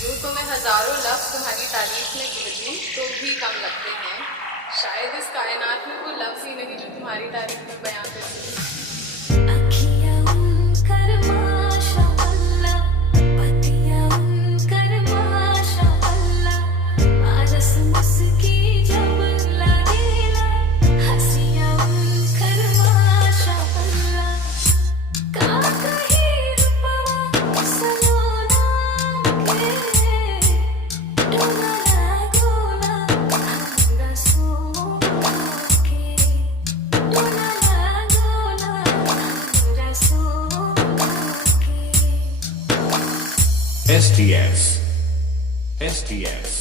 यूँ तो मैं हजारों लफ्ज़ तुम्हारी तारीफ में कह दूँ तो भी कम लगते हैं। शायद इस कायनात में वो लफ्ज़ ही नहीं जो तुम्हारी तारीफ में बयां कर सकूं। STS STS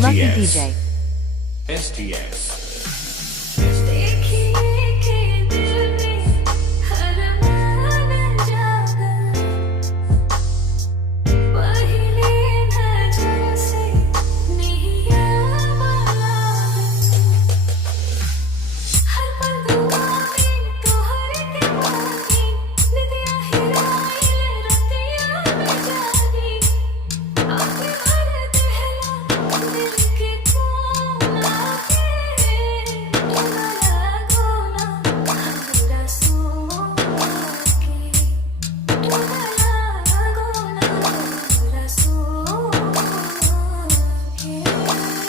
Lucky DJ. STS